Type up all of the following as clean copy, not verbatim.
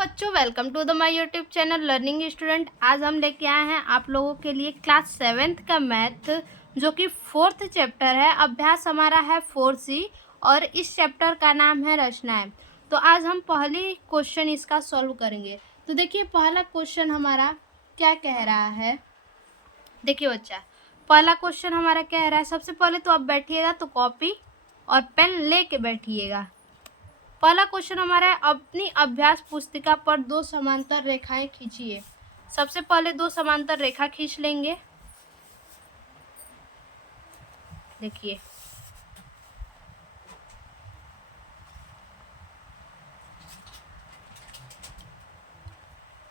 बच्चों, welcome to the my YouTube channel learning student. आज हम लेके आए हैं आप लोगों के लिए क्लास 7th का मैथ, जो कि 4th चैप्टर है। अभ्यास हमारा है 4C और इस चैप्टर का नाम है रचनाएं। तो आज हम पहली क्वेश्चन इसका सॉल्व करेंगे। तो देखिए, पहला क्वेश्चन हमारा क्या कह रहा है। देखिए बच्चा, पहला क्वेश्चन हमारा कह रहा है, सबसे पहले तो आप बैठिएगा तो कॉपी और पेन ले के बैठिएगा। पहला क्वेश्चन हमारा है, अपनी अभ्यास पुस्तिका पर दो समांतर रेखाएं खींचिए। सबसे पहले दो समांतर रेखा खींच लेंगे। देखिए,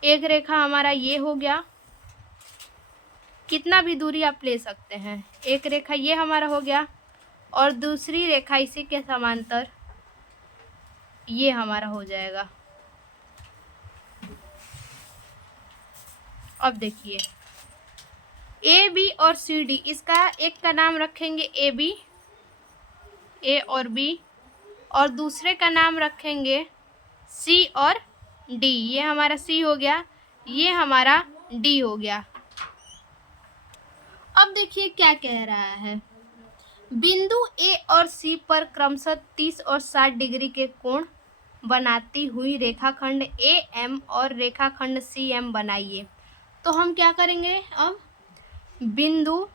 एक रेखा हमारा ये हो गया, कितना भी दूरी आप ले सकते हैं। एक रेखा ये हमारा हो गया और दूसरी रेखा इसी के समांतर ये हमारा हो जाएगा। अब देखिए, ए बी और सी डी, इसका एक का नाम रखेंगे ए बी, ए और बी, और दूसरे का नाम रखेंगे सी और डी। ये हमारा सी हो गया, ये हमारा डी हो गया। अब देखिए क्या कह रहा है, बिंदु ए और सी पर क्रमशः 30 और 60 डिग्री के कोण बनाती हुई रेखाखंड ए एम और रेखाखंड सी एम बनाइए। तो हम क्या करेंगे, अब बिंदु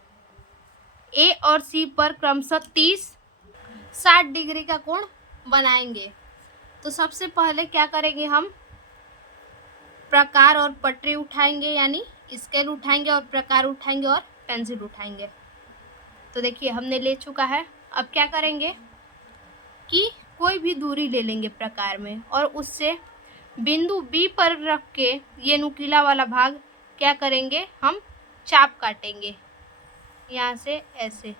ए और सी पर क्रमशः 30-60 डिग्री का कोण बनाएंगे। तो सबसे पहले क्या करेंगे, हम प्रकार और पटरी उठाएंगे, यानी स्केल उठाएंगे और प्रकार उठाएंगे और पेंसिल उठाएंगे। तो देखिए, हमने ले चुका है। अब क्या करेंगे कि कोई भी दूरी ले लेंगे प्रकार में, और उससे बिंदु बी पर रख के ये नुकीला वाला भाग क्या करेंगे, हम चाप काटेंगे। यहाँ से ऐसे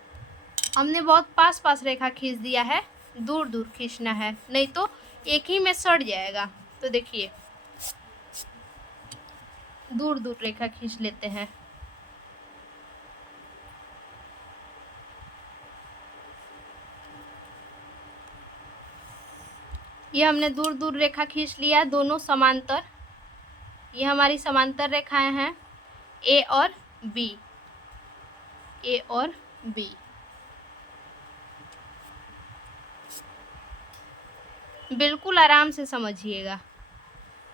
हमने बहुत पास पास रेखा खींच दिया है, दूर दूर खींचना है, नहीं तो एक ही में सड़ जाएगा। तो देखिए, दूर दूर रेखा खींच लेते हैं। ये हमने दूर दूर रेखा खींच लिया, दोनों समांतर। ये हमारी समांतर रेखाएं हैं, ए और बी, ए और बी। बिल्कुल आराम से समझिएगा।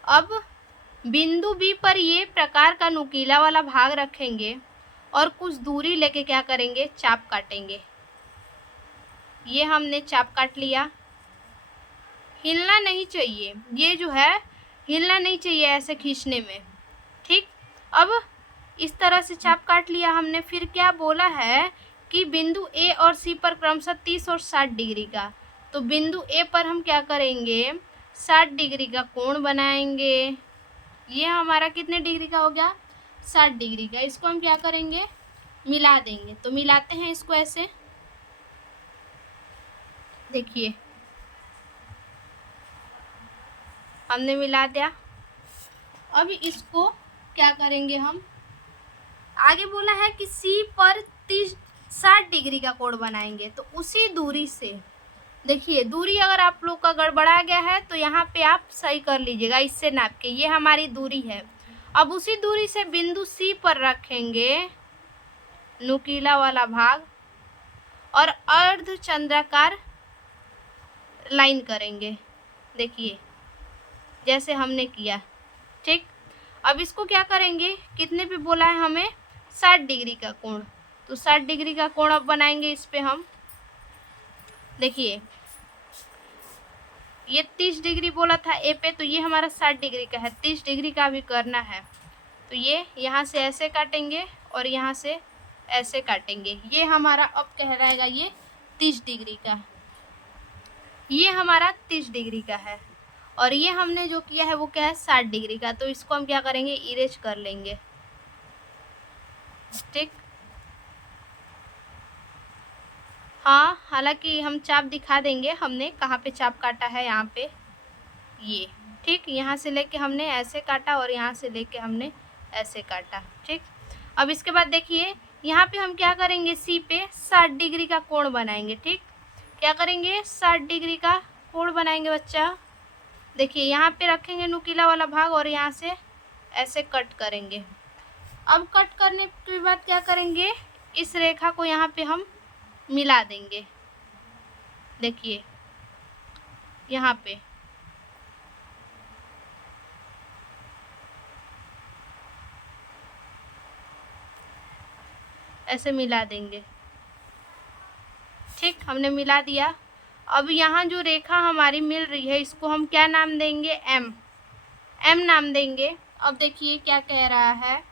अब बिंदु बी पर ये प्रकार का नुकीला वाला भाग रखेंगे और कुछ दूरी लेके क्या करेंगे, चाप काटेंगे। ये हमने चाप काट लिया। हिलना नहीं चाहिए, ये जो है हिलना नहीं चाहिए ऐसे खींचने में, ठीक। अब इस तरह से चाप काट लिया हमने। फिर क्या बोला है कि बिंदु ए और सी पर क्रमशः 30 और 60 डिग्री का, तो बिंदु ए पर हम क्या करेंगे, 60 डिग्री का कोण बनाएंगे। ये हमारा कितने डिग्री का हो गया, 60 डिग्री का। इसको हम क्या करेंगे, मिला देंगे। तो मिलाते हैं इसको ऐसे, देखिए हमने मिला दिया। अब इसको क्या करेंगे, हम आगे बोला है कि सी पर 60 डिग्री का कोण बनाएंगे। तो उसी दूरी से देखिए, दूरी अगर आप लोग का गड़बड़ा गया है तो यहाँ पे आप सही कर लीजिएगा, इससे नाप के। ये हमारी दूरी है। अब उसी दूरी से बिंदु सी पर रखेंगे नुकीला वाला भाग और अर्धचंद्राकार लाइन करेंगे। देखिए, जैसे हमने किया, ठीक। अब इसको क्या करेंगे, कितने पे बोला है हमें, 60 डिग्री का कोण। तो 60 डिग्री का कोण अब बनाएंगे इस पे हम। देखिए, ये 30 डिग्री बोला था ए पे, तो ये हमारा 60 डिग्री का है, 30 डिग्री का भी करना है। तो ये यहाँ से ऐसे काटेंगे और यहाँ से ऐसे काटेंगे। ये हमारा अब कहलाएगा ये 30 डिग्री का, ये हमारा 30 डिग्री का है। और ये हमने जो किया है वो क्या है, 60 डिग्री का। तो इसको हम क्या करेंगे, इरेज कर लेंगे, ठीक। हाँ, हालांकि हम चाप दिखा देंगे हमने कहाँ पे चाप काटा है, यहाँ पे ये, ठीक। यहाँ से लेके हमने ऐसे काटा और यहाँ से लेके हमने ऐसे काटा, ठीक। अब इसके बाद देखिए, यहाँ पे हम क्या करेंगे, सी पे 60 डिग्री का कोण बनाएंगे, ठीक। क्या करेंगे, 60 डिग्री का कोण बनाएंगे बच्चा। देखिए यहाँ पे रखेंगे नुकीला वाला भाग और यहाँ से ऐसे कट करेंगे। अब कट करने के बाद क्या करेंगे, इस रेखा को यहाँ पे हम मिला देंगे। देखिए यहाँ पे ऐसे मिला देंगे। ठीक, हमने मिला दिया। अब यहाँ जो रेखा हमारी मिल रही है इसको हम क्या नाम देंगे, एम, एम नाम देंगे। अब देखिए क्या कह रहा है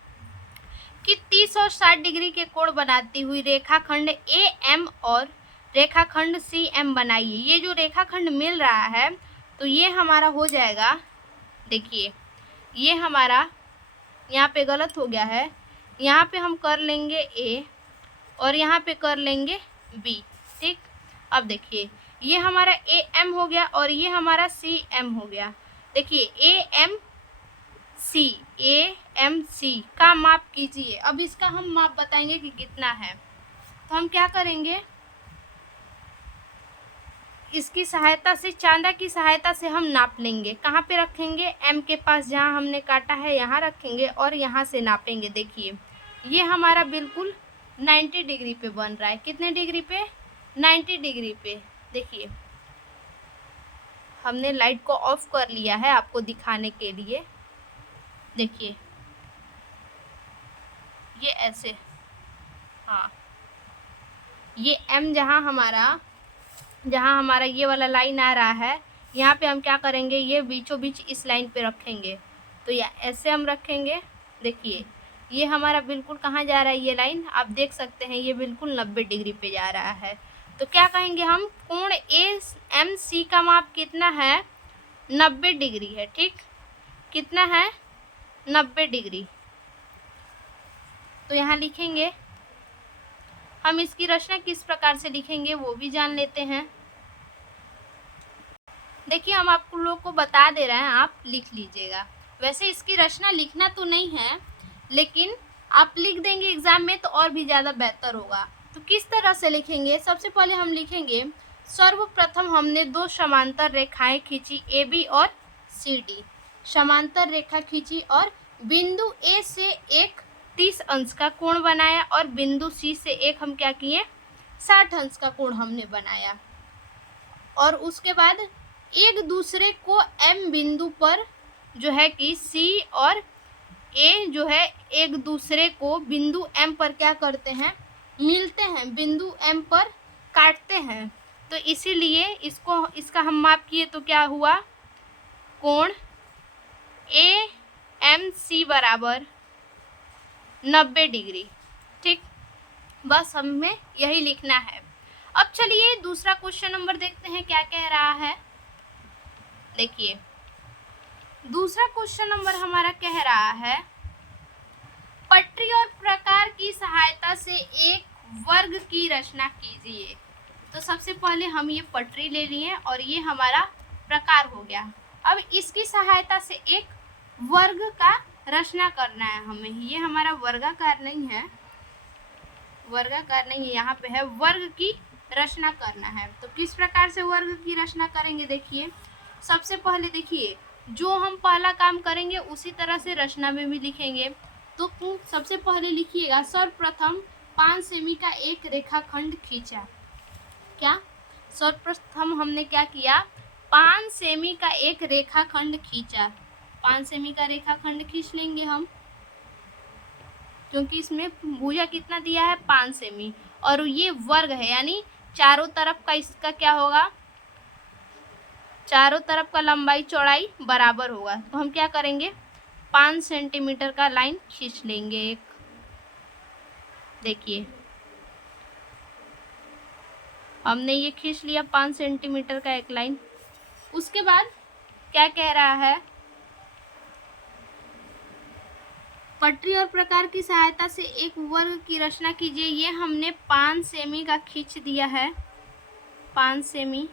कि 30 और 60 डिग्री के कोण बनाती हुई रेखाखंड ए एम और रेखाखंड सी एम बनाइए। ये जो रेखाखंड मिल रहा है तो ये हमारा हो जाएगा, देखिए ये हमारा यहाँ पे गलत हो गया है, यहाँ पे हम कर लेंगे ए और यहाँ पे कर लेंगे बी। ठीक, अब देखिए ये हमारा ए एम हो गया और ये हमारा सी एम हो गया। देखिए ए एम सी का माप कीजिए। अब इसका हम माप बताएंगे कि कितना है। तो हम क्या करेंगे, इसकी सहायता से, चांदा की सहायता से हम नाप लेंगे। कहाँ पे रखेंगे, एम के पास जहाँ हमने काटा है यहाँ रखेंगे और यहाँ से नापेंगे। देखिए ये हमारा बिल्कुल 90 डिग्री पे बन रहा है। कितने डिग्री पे, 90 डिग्री पे। देखिए हमने लाइट को ऑफ कर लिया है आपको दिखाने के लिए। देखिए ये ऐसे, हाँ ये एम जहाँ हमारा ये वाला लाइन आ रहा है, यहाँ पे हम क्या करेंगे, ये बीचों बीच इस लाइन पे रखेंगे। तो या ऐसे हम रखेंगे। देखिए ये हमारा बिल्कुल कहाँ जा रहा है, ये लाइन आप देख सकते हैं ये बिल्कुल 90 डिग्री पे जा रहा है। तो क्या कहेंगे हम, कोण ए एम सी का माप कितना है, 90 डिग्री है। ठीक, कितना है, 90 डिग्री। तो यहाँ लिखेंगे हम। इसकी रचना किस प्रकार से लिखेंगे वो भी जान लेते हैं। देखिए हम आप लोग को बता दे रहे हैं, आप लिख लीजिएगा। वैसे इसकी रचना लिखना तो नहीं है, लेकिन आप लिख देंगे एग्जाम में तो और भी ज़्यादा बेहतर होगा। तो किस तरह से लिखेंगे, सबसे पहले हम लिखेंगे, सर्वप्रथम हमने दो समांतर रेखाएं खींची, ए बी और सी डी। समांतर रेखा खींची और बिंदु ए से एक 30 अंश का कोण बनाया और बिंदु सी से एक हम क्या किए, 60 अंश का कोण हमने बनाया। और उसके बाद एक दूसरे को एम बिंदु पर जो है कि सी और ए जो है एक दूसरे को बिंदु एम पर क्या करते हैं, मिलते हैं, बिंदु एम पर काटते हैं। तो इसीलिए इसका हम माप किए तो क्या हुआ, कोण ए एम सी बराबर 90 डिग्री। ठीक, बस हमें यही लिखना है। अब चलिए दूसरा क्वेश्चन नंबर देखते हैं क्या कह रहा है। देखिए दूसरा क्वेश्चन नंबर हमारा कह रहा है, पटरी और प्रकार की सहायता से एक वर्ग की रचना कीजिए। तो सबसे पहले हम ये पटरी ले लिए और ये हमारा प्रकार हो गया। अब इसकी सहायता से एक वर्ग का रचना करना है हमें। ये हमारा वर्गाकार नहीं है, वर्गाकार नहीं है, यहाँ पे है वर्ग की रचना करना है। तो किस प्रकार से वर्ग की रचना करेंगे, देखिए सबसे पहले देखिए जो हम पहला काम करेंगे उसी तरह से रचना में भी लिखेंगे। तो सबसे पहले लिखिएगा, सर्वप्रथम 5 सेमी का एक रेखाखंड खींचा। क्या, सर्वप्रथम हमने क्या किया, 5 सेमी का एक रेखाखंड खींचा। 5 सेमी का रेखाखंड खींच लेंगे हम, क्योंकि इसमें भुजा कितना दिया है, 5 सेमी, और ये वर्ग है यानी चारों तरफ का इसका क्या होगा, चारों तरफ का लंबाई चौड़ाई बराबर होगा। तो हम क्या करेंगे, 5 सेंटीमीटर का लाइन खींच लेंगे एक। देखिए हमने ये खींच लिया 5 सेंटीमीटर का एक लाइन। उसके बाद क्या कह रहा है, पटरी और प्रकार की सहायता से एक वर्ग की रचना कीजिए। ये हमने 5 सेमी का खींच दिया है, 5 सेमी,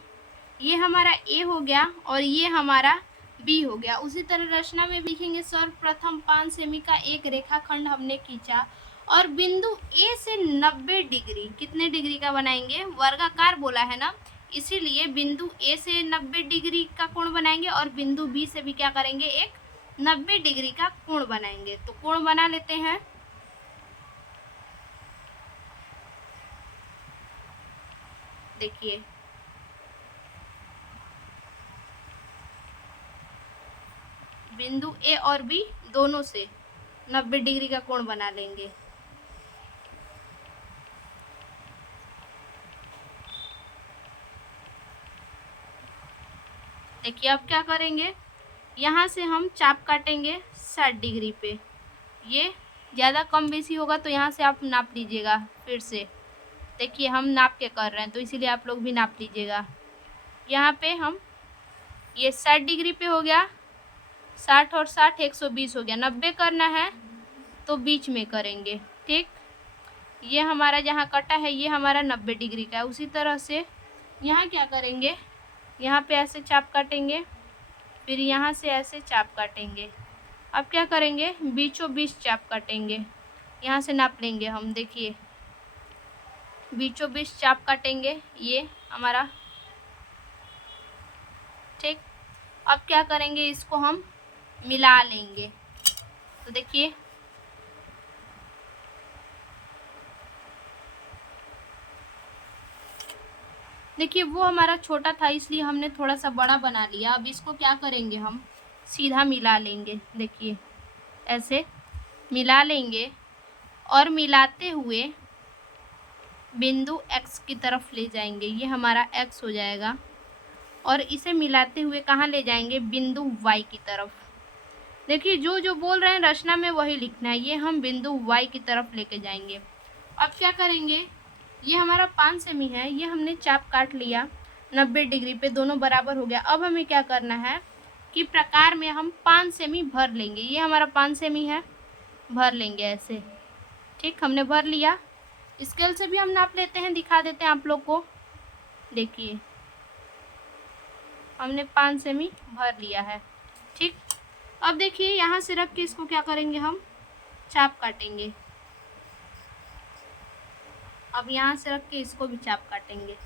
ये हमारा ए हो गया और ये हमारा बी हो गया। उसी तरह रचना में लिखेंगे, सर्वप्रथम 5 सेमी का एक रेखाखंड हमने खींचा और बिंदु ए से 90 डिग्री, कितने डिग्री का बनाएंगे, वर्गाकार बोला है ना, इसीलिए बिंदु ए से 90 डिग्री का कोण बनाएंगे और बिंदु बी से भी क्या करेंगे, एक 90 डिग्री का कोण बनाएंगे। तो कोण बना लेते हैं। देखिए बिंदु ए और बी दोनों से 90 डिग्री का कोण बना लेंगे। देखिए अब क्या करेंगे, यहाँ से हम चाप काटेंगे 60 डिग्री पे। ये ज़्यादा कम बेसी होगा तो यहाँ से आप नाप लीजिएगा फिर से। देखिए हम नाप के कर रहे हैं तो इसीलिए आप लोग भी नाप लीजिएगा। यहाँ पे हम ये 60 डिग्री पे हो गया, 60 और 60 120 हो गया। 90 करना है तो बीच में करेंगे, ठीक। ये हमारा जहाँ कटा है ये हमारा 90 डिग्री का है। उसी तरह से यहाँ क्या करेंगे, यहाँ पे ऐसे चाप काटेंगे, फिर यहाँ से ऐसे चाप काटेंगे। अब क्या करेंगे, बीचों बीच चाप काटेंगे। यहाँ से नाप लेंगे हम, देखिए बीचों बीच चाप काटेंगे ये हमारा, ठीक। अब क्या करेंगे, इसको हम मिला लेंगे। तो देखिए वो हमारा छोटा था इसलिए हमने थोड़ा सा बड़ा बना लिया। अब इसको क्या करेंगे, हम सीधा मिला लेंगे। देखिए ऐसे मिला लेंगे और मिलाते हुए बिंदु x की तरफ ले जाएंगे। ये हमारा x हो जाएगा और इसे मिलाते हुए कहाँ ले जाएंगे, बिंदु y की तरफ। देखिए जो जो बोल रहे हैं रचना में वही लिखना है। ये हम बिंदु y की तरफ लेके जाएंगे। अब क्या करेंगे, ये हमारा 5 सेमी है, ये हमने चाप काट लिया 90 डिग्री पे, दोनों बराबर हो गया। अब हमें क्या करना है कि प्रकार में हम 5 सेमी भर लेंगे। ये हमारा 5 सेमी है, भर लेंगे ऐसे, ठीक। हमने भर लिया। स्केल से भी हम नाप लेते हैं, दिखा देते हैं आप लोग को। देखिए हमने 5 सेमी भर लिया है, ठीक। अब देखिए यहाँ से रख के इसको क्या करेंगे, हम चाप काटेंगे। अब यहाँ से रख के इसको भी चाप काटेंगे।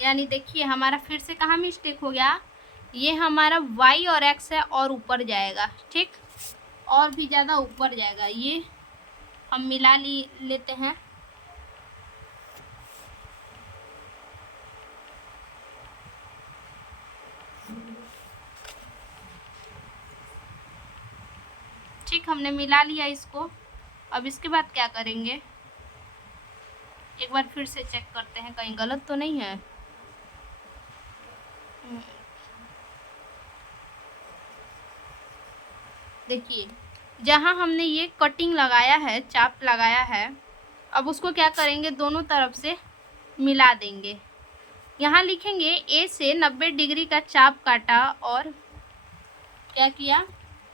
यानी देखिए हमारा फिर से कहाँ मिस्टेक हो गया, ये हमारा y और x है और ऊपर जाएगा, ठीक, और भी ज़्यादा ऊपर जाएगा। ये हम मिला लेते हैं। ठीक, हमने मिला लिया इसको। अब इसके बाद क्या करेंगे, एक बार फिर से चेक करते हैं कहीं गलत तो नहीं है। देखिए जहाँ हमने ये कटिंग लगाया है, चाप लगाया है, अब उसको क्या करेंगे, दोनों तरफ से मिला देंगे। यहाँ लिखेंगे ए से 90 डिग्री का चाप काटा और क्या किया,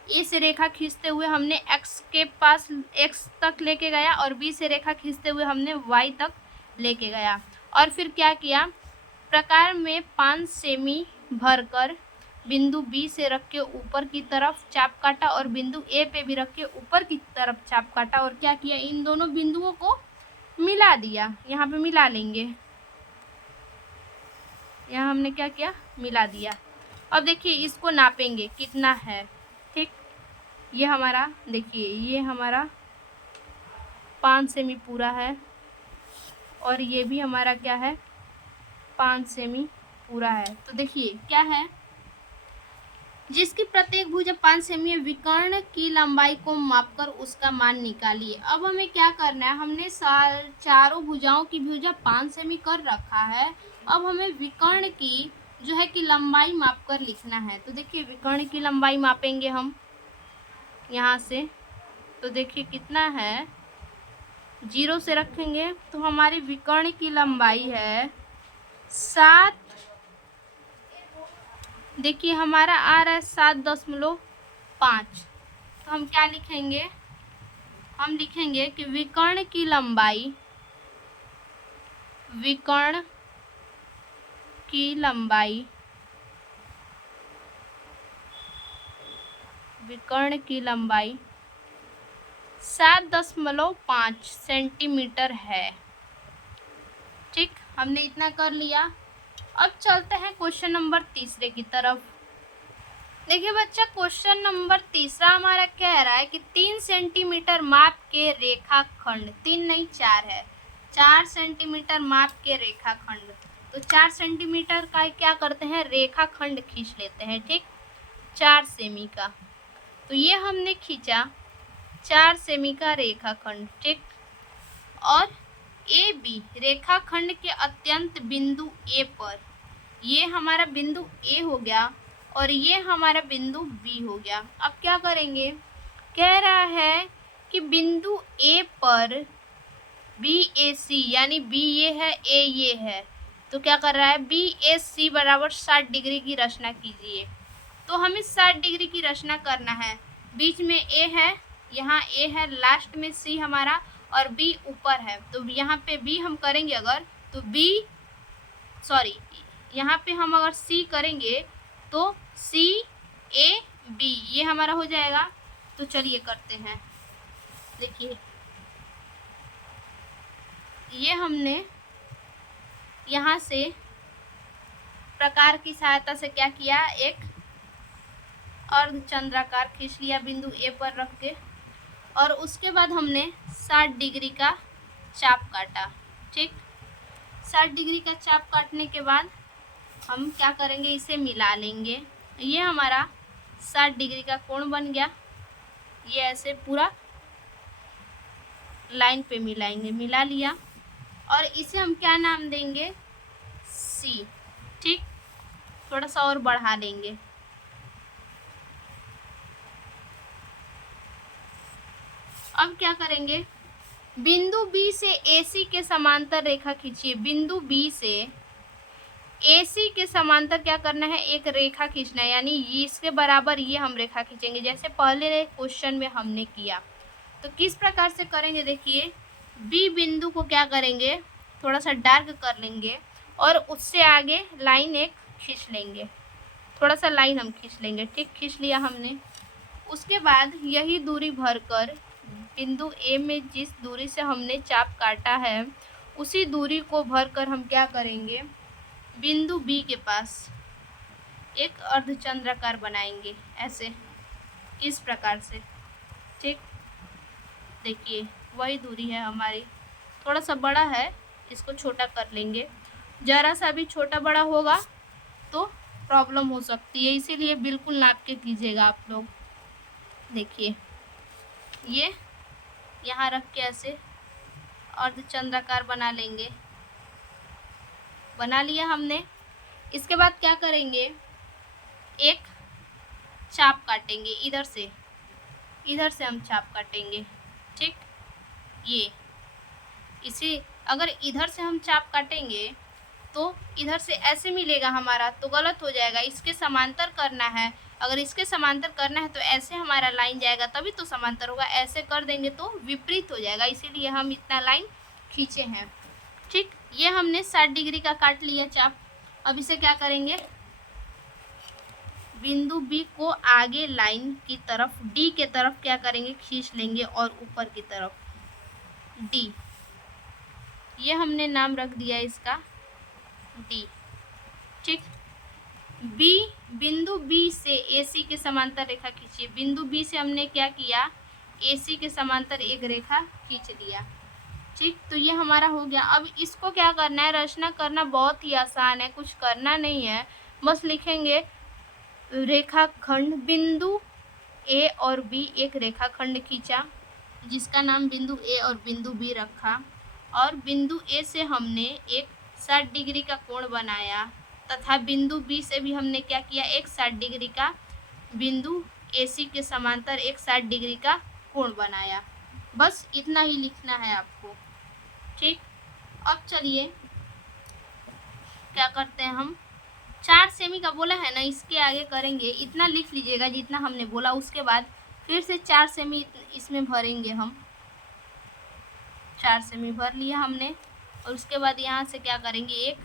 ए से रेखा खींचते हुए हमने x के पास x तक लेके गया और b से रेखा खींचते हुए हमने y तक लेके गया। और फिर क्या किया, प्रकार में 5 सेमी भरकर बिंदु B से रख के ऊपर की तरफ चाप काटा और बिंदु A पे भी रख के ऊपर की तरफ चाप काटा। और क्या किया, इन दोनों बिंदुओं को मिला दिया। यहाँ पे मिला लेंगे, यहाँ हमने क्या किया, मिला दिया। अब देखिए इसको नापेंगे कितना है, ठीक। ये हमारा देखिए, ये हमारा 5 सेमी पूरा है और ये भी हमारा क्या है, 5 सेमी पूरा है। तो देखिए क्या है, जिसकी प्रत्येक भुजा 5 सेमी है, विकर्ण की लंबाई को मापकर उसका मान निकालिए। अब हमें क्या करना है, हमने चारों भुजाओं की भुजा 5 सेमी कर रखा है। अब हमें विकर्ण की जो है कि लंबाई मापकर लिखना है। तो देखिए विकर्ण की लंबाई मापेंगे हम यहाँ से। तो देखिए कितना है, 0 से रखेंगे तो हमारी विकर्ण की लंबाई है 7। देखिए हमारा आ रहा है 7.5। तो हम क्या लिखेंगे, हम लिखेंगे कि विकर्ण की लंबाई, विकर्ण की लंबाई, विकर्ण की लंबाई 7.5 सेंटीमीटर है, ठीक। हमने इतना कर लिया। अब चलते हैं क्वेश्चन नंबर तीसरे की तरफ। देखिए बच्चा, क्वेश्चन नंबर तीसरा हमारा कह रहा है कि 3 सेंटीमीटर माप के रेखाखंड, 3 नहीं 4 है, 4 सेंटीमीटर माप के रेखाखंड। तो 4 सेंटीमीटर का क्या करते हैं, रेखाखंड खींच लेते हैं। ठीक, 4 सेमी का। तो ये हमने खींचा 4 सेमी का रेखाखंड। ठीक, और ए बी रेखाखंड के अत्यंत बिंदु ए पर, ये हमारा बिंदु ए हो गया और ये हमारा बिंदु बी हो गया। अब क्या करेंगे, कह रहा है कि बिंदु ए पर बी ए सी, यानी बी ये है, ए ये है, तो क्या कर रहा है, बी ए सी बराबर 60 डिग्री की रचना कीजिए। तो हमें 60 डिग्री की रचना करना है। बीच में ए है, यहाँ ए है, लास्ट में सी हमारा और बी ऊपर है। तो यहाँ पे बी हम करेंगे अगर, तो बी सॉरी यहाँ पे हम अगर सी करेंगे तो सी ए बी ये हमारा हो जाएगा। तो चलिए करते हैं। देखिए ये हमने यहाँ से प्रकार की सहायता से क्या किया, एक अर्धचंद्राकार खींच लिया बिंदु ए पर रख के, और उसके बाद हमने 60 डिग्री का चाप काटा। ठीक, 60 डिग्री का चाप काटने के बाद हम क्या करेंगे, इसे मिला लेंगे। ये हमारा 60 डिग्री का कोण बन गया। ये ऐसे पूरा लाइन पे मिलाएंगे, मिला लिया, और इसे हम क्या नाम देंगे, सी। ठीक, थोड़ा सा और बढ़ा लेंगे। अब क्या करेंगे, बिंदु बी से AC के समांतर रेखा खींचिए। बिंदु बी से AC के समांतर क्या करना है, एक रेखा खींचना है, यानी इसके बराबर ये हम रेखा खींचेंगे, जैसे पहले क्वेश्चन में हमने किया। तो किस प्रकार से करेंगे, देखिए बी बिंदु को क्या करेंगे, थोड़ा सा डार्क कर लेंगे और उससे आगे लाइन एक खींच लेंगे, थोड़ा सा लाइन हम खींच लेंगे। ठीक, खींच लिया हमने। उसके बाद यही दूरी भरकर बिंदु ए में जिस दूरी से हमने चाप काटा है उसी दूरी को भरकर हम क्या करेंगे, बिंदु बी के पास एक अर्धचंद्राकार बनाएंगे, ऐसे इस प्रकार से। ठीक, देखिए वही दूरी है हमारी, थोड़ा सा बड़ा है, इसको छोटा कर लेंगे। ज़रा सा भी छोटा बड़ा होगा तो प्रॉब्लम हो सकती है, इसीलिए बिल्कुल नाप के कीजिएगा आप लोग। देखिए ये यहाँ रख के ऐसे अर्धचंद्राकार बना लेंगे, बना लिया हमने। इसके बाद क्या करेंगे, एक चाप काटेंगे, इधर से हम चाप काटेंगे। ठीक, ये इसी अगर इधर से हम चाप काटेंगे तो इधर से ऐसे मिलेगा हमारा, तो गलत हो जाएगा, इसके समांतर करना है। अगर इसके समांतर करना है तो ऐसे हमारा लाइन जाएगा, तभी तो समांतर होगा। ऐसे कर देंगे तो विपरीत हो जाएगा, इसीलिए हम इतना लाइन खींचे हैं। ठीक, ये हमने 60 डिग्री का काट लिया चाप। अब इसे क्या करेंगे, बिंदु बी को आगे लाइन की तरफ डी के तरफ क्या करेंगे, खींच लेंगे, और ऊपर की तरफ डी, ये हमने नाम रख दिया इसका डी। ठीक, बी बिंदु बी से AC के समांतर रेखा खींचिए। बिंदु बी से हमने क्या किया, AC के समांतर एक रेखा खींच लिया। ठीक, तो ये हमारा हो गया। अब इसको क्या करना है, रचना करना बहुत ही आसान है, कुछ करना नहीं है, बस लिखेंगे रेखाखंड बिंदु A और B, एक रेखाखंड खींचा जिसका नाम बिंदु A और बिंदु B रखा, और बिंदु A से हमने एक 60 डिग्री का कोण बनाया, तथा बिंदु B से भी हमने क्या किया, एक 60 डिग्री का बिंदु AC के समांतर एक 60 डिग्री का कोण बनाया। बस इतना ही लिखना है आपको। ठीक, अब चलिए क्या करते हैं, हम 4 सेमी का बोला है ना, इसके आगे करेंगे, इतना लिख लीजिएगा जितना हमने बोला। उसके बाद फिर से 4 सेमी इसमें भरेंगे हम। 4 सेमी भर लिया हमने, और उसके बाद यहाँ से क्या करेंगे, एक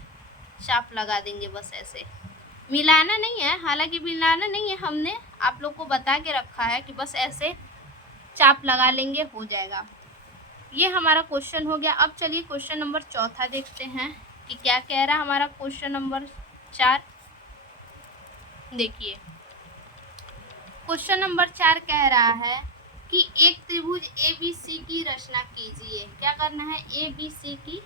चाप लगा देंगे, बस ऐसे। मिलाना नहीं है, हालांकि मिलाना नहीं है, हमने आप लोग को बता के रखा है कि बस ऐसे चाप लगा लेंगे, हो जाएगा। ये हमारा क्वेश्चन हो गया। अब चलिए क्वेश्चन नंबर चौथा देखते हैं कि क्या कह रहा है हमारा क्वेश्चन नंबर 4। देखिए क्वेश्चन नंबर 4 कह रहा है कि एक त्रिभुज ABC की रचना कीजिए। क्या करना है? ABC की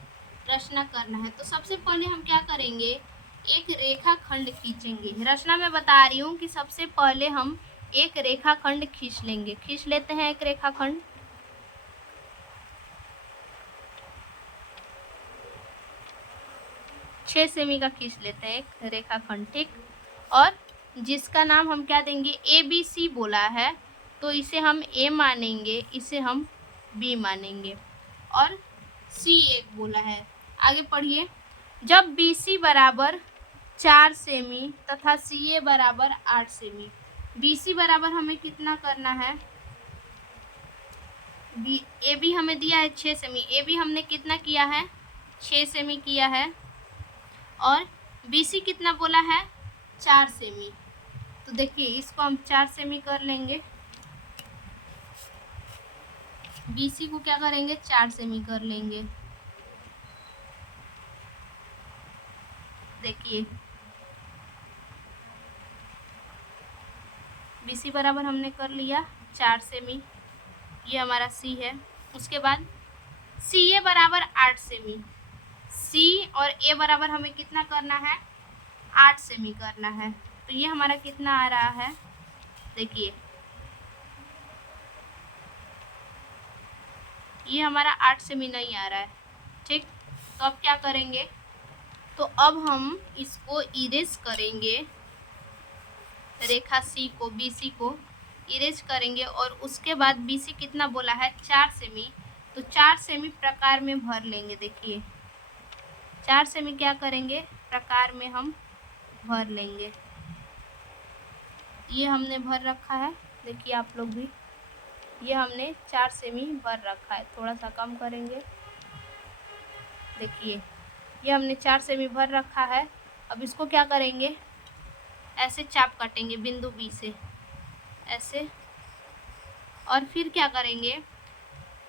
रचना करना है। तो सबसे पहले हम क्या करेंगे? एक रेखाखंड खींचेंगे। रचना में बता रही हूँ कि सबसे पहले हम एक रेखाखंड खींच लेंगे। खींच लेते हैं एक रेखाखंड। छः सेमी का खींच लेते हैं एक रेखाखंड, ठीक। और जिसका नाम हम क्या देंगे? ABC बोला है तो इसे हम A मानेंगे, इसे हम B मानेंगे। और C एक बोला है। आगे पढ़िए। जब BC बराबर 4 सेमी तथा CA बराबर 8 सेमी। BC बराबर हमें कितना करना है? AB हमें दिया है 6 सेमी। AB हमने कितना किया है? 6 सेमी किया है। और BC कितना बोला है? 4 सेमी। तो देखिए इसको हम 4 सेमी कर लेंगे। BC को क्या करेंगे? 4 सेमी कर लेंगे। देखिए BC बराबर हमने कर लिया 4 सेमी, ये हमारा C है। उसके बाद CA बराबर 8 सेमी। C और A बराबर हमें कितना करना है? 8 सेमी करना है। तो ये हमारा कितना आ रहा है? देखिए ये हमारा 8 सेमी नहीं आ रहा है, ठीक। तो अब क्या करेंगे? तो अब हम इसको इरेज करेंगे। रेखा C को, BC को इरेज करेंगे। और उसके बाद BC कितना बोला है? 4 सेमी। तो 4 सेमी प्रकार में भर लेंगे। देखिए 4 सेमी क्या करेंगे? प्रकार में हम भर लेंगे। ये हमने भर रखा है। देखिए आप लोग भी, ये हमने 4 सेमी भर रखा है। थोड़ा सा कम करेंगे। देखिए ये हमने 4 सेमी भर रखा है। अब इसको क्या करेंगे? ऐसे चाप काटेंगे बिंदु B से ऐसे। और फिर क्या करेंगे?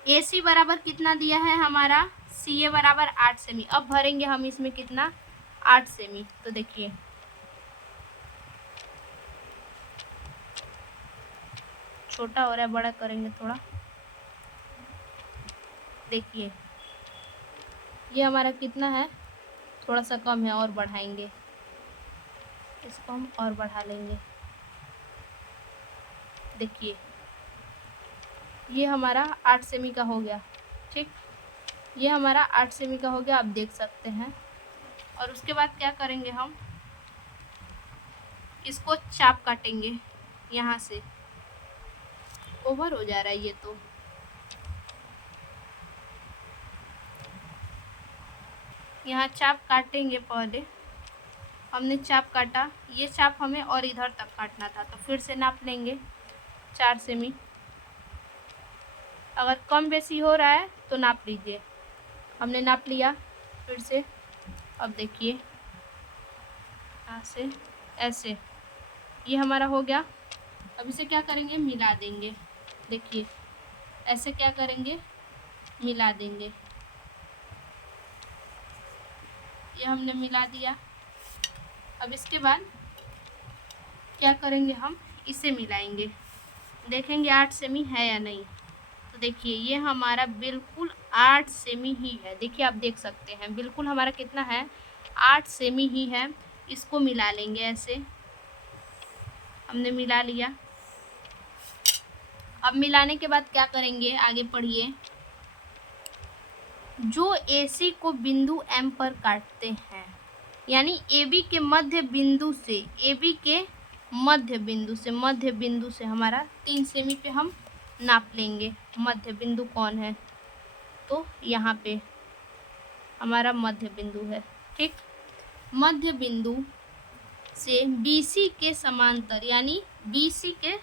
AC बराबर कितना दिया है हमारा? CA बराबर 8 सेमी। अब भरेंगे हम इसमें कितना? 8 सेमी। तो देखिए छोटा हो रहा है, बड़ा करेंगे थोड़ा। देखिए ये हमारा कितना है? थोड़ा सा कम है, और बढ़ाएंगे। इसको हम और बढ़ा लेंगे। देखिए ये हमारा 8 सेमी का हो गया, ठीक। ये हमारा 8 सेमी का हो गया, आप देख सकते हैं। और उसके बाद क्या करेंगे? हम इसको चाप काटेंगे यहाँ से। ओवर हो जा रहा है ये तो। यहाँ चाप काटेंगे। पहले हमने चाप काटा, ये चाप हमें और इधर तक काटना था, तो फिर से नाप लेंगे 4 सेमी। अगर कम बेसी हो रहा है तो नाप लीजिए। हमने नाप लिया फिर से। अब देखिए यहाँ से ऐसे, ये हमारा हो गया। अब इसे क्या करेंगे? मिला देंगे। देखिए ऐसे क्या करेंगे? मिला देंगे। ये हमने मिला दिया। अब इसके बाद क्या करेंगे? हम इसे मिलाएंगे, देखेंगे 8 सेमी है या नहीं। तो देखिए ये हमारा बिल्कुल 8 सेमी ही है। देखिए आप देख सकते हैं बिल्कुल हमारा कितना है? 8 सेमी ही है। इसको मिला लेंगे ऐसे। हमने मिला लिया। अब मिलाने के बाद क्या करेंगे? आगे पढ़िए। जो AC को बिंदु M पर काटते हैं, यानी AB के मध्य बिंदु से, AB के मध्य बिंदु से हमारा 3 सेमी पे हम नाप लेंगे। मध्य बिंदु कौन है? तो यहाँ पे हमारा मध्य बिंदु है, ठीक। मध्य बिंदु से BC के समांतर, यानी BC के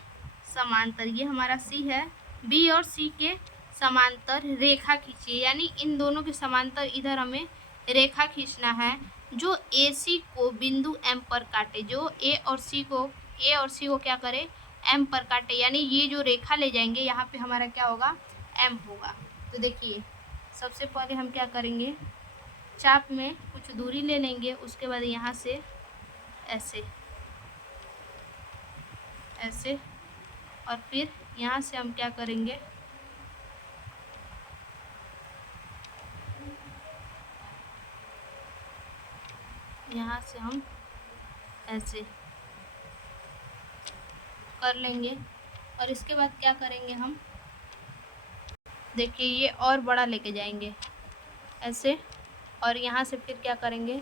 समांतर, ये हमारा C है, B और C के समांतर रेखा खींचिए। यानी इन दोनों के समांतर इधर हमें रेखा खींचना है जो AC को बिंदु M पर काटे। जो A और C को क्या करे? M पर काटे। यानी ये जो रेखा ले जाएंगे यहाँ पे हमारा क्या होगा? M होगा। तो देखिए सबसे पहले हम क्या करेंगे? चाप में कुछ दूरी ले लेंगे। उसके बाद यहाँ से ऐसे ऐसे, और फिर यहाँ से हम क्या करेंगे, यहाँ से हम ऐसे कर लेंगे। और इसके बाद क्या करेंगे हम, देखिए ये और बड़ा लेके जाएंगे ऐसे, और यहाँ से फिर क्या करेंगे,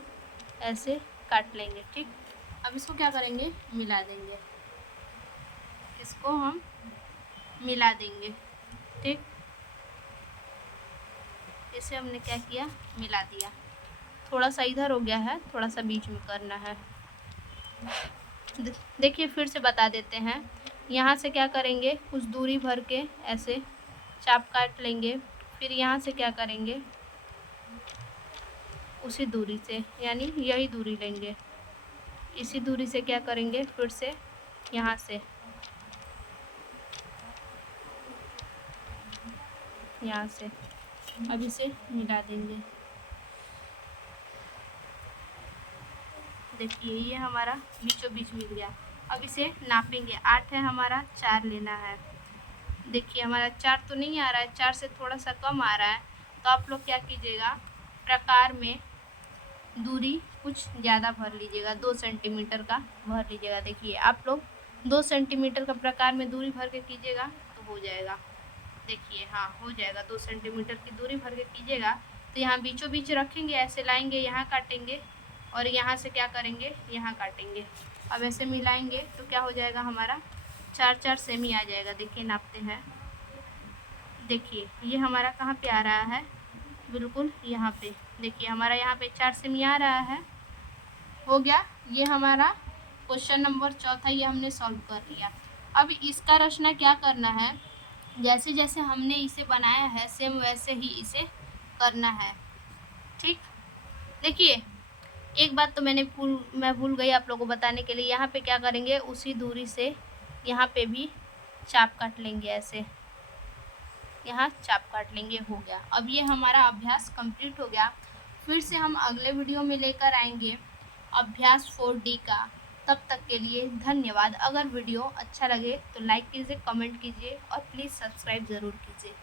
ऐसे काट लेंगे। ठीक, अब इसको क्या करेंगे, मिला देंगे, इसको हम मिला देंगे। ठीक, इसे हमने क्या किया, मिला दिया। थोड़ा सा इधर हो गया है, थोड़ा सा बीच में करना है। देखिए फिर से बता देते हैं, यहाँ से क्या करेंगे, कुछ दूरी भर के ऐसे चाप काट लेंगे। फिर यहाँ से क्या करेंगे, उसी दूरी से, यानी यही दूरी लेंगे, इसी दूरी से क्या करेंगे, फिर से यहाँ से यहाँ से अब इसे मिला देंगे। देखिए ये हमारा बीचों बीच मिल गया। अब इसे नापेंगे, 8 है हमारा, 4 लेना है। देखिए हमारा 4 तो नहीं आ रहा है, 4 से थोड़ा सा कम आ रहा है, तो आप लोग क्या कीजिएगा, प्रकार में दूरी कुछ ज़्यादा भर लीजिएगा, 2 सेंटीमीटर का भर लीजिएगा। देखिए आप लोग 2 सेंटीमीटर का प्रकार में दूरी भर के कीजिएगा तो हो जाएगा। देखिए हाँ हो जाएगा, 2 सेंटीमीटर की दूरी भर के कीजिएगा। तो यहाँ बीचों बीच रखेंगे, ऐसे लाएंगे, यहाँ काटेंगे, और यहाँ से क्या करेंगे, यहाँ काटेंगे। अब ऐसे मिलाएंगे तो क्या हो जाएगा, हमारा 4 सेमी आ जाएगा। देखिए नापते हैं, देखिए ये हमारा कहाँ पे आ रहा है, बिल्कुल यहाँ पे। देखिए हमारा यहाँ पे 4 सेमी आ रहा है, हो गया। ये हमारा क्वेश्चन नंबर चौथा, ये हमने सॉल्व कर लिया। अब इसका रचना क्या करना है, जैसे जैसे हमने इसे बनाया है सेम वैसे ही इसे करना है। ठीक, देखिए एक बात तो मैं भूल गई आप लोगों को बताने के लिए, यहाँ पे क्या करेंगे, उसी दूरी से यहाँ पे भी चाप काट लेंगे, ऐसे यहाँ चाप काट लेंगे, हो गया। अब ये हमारा अभ्यास कंप्लीट हो गया। फिर से हम अगले वीडियो में लेकर आएंगे अभ्यास 4D का। तब तक के लिए धन्यवाद। अगर वीडियो अच्छा लगे तो लाइक कीजिए, कमेंट कीजिए और प्लीज़ सब्सक्राइब ज़रूर कीजिए।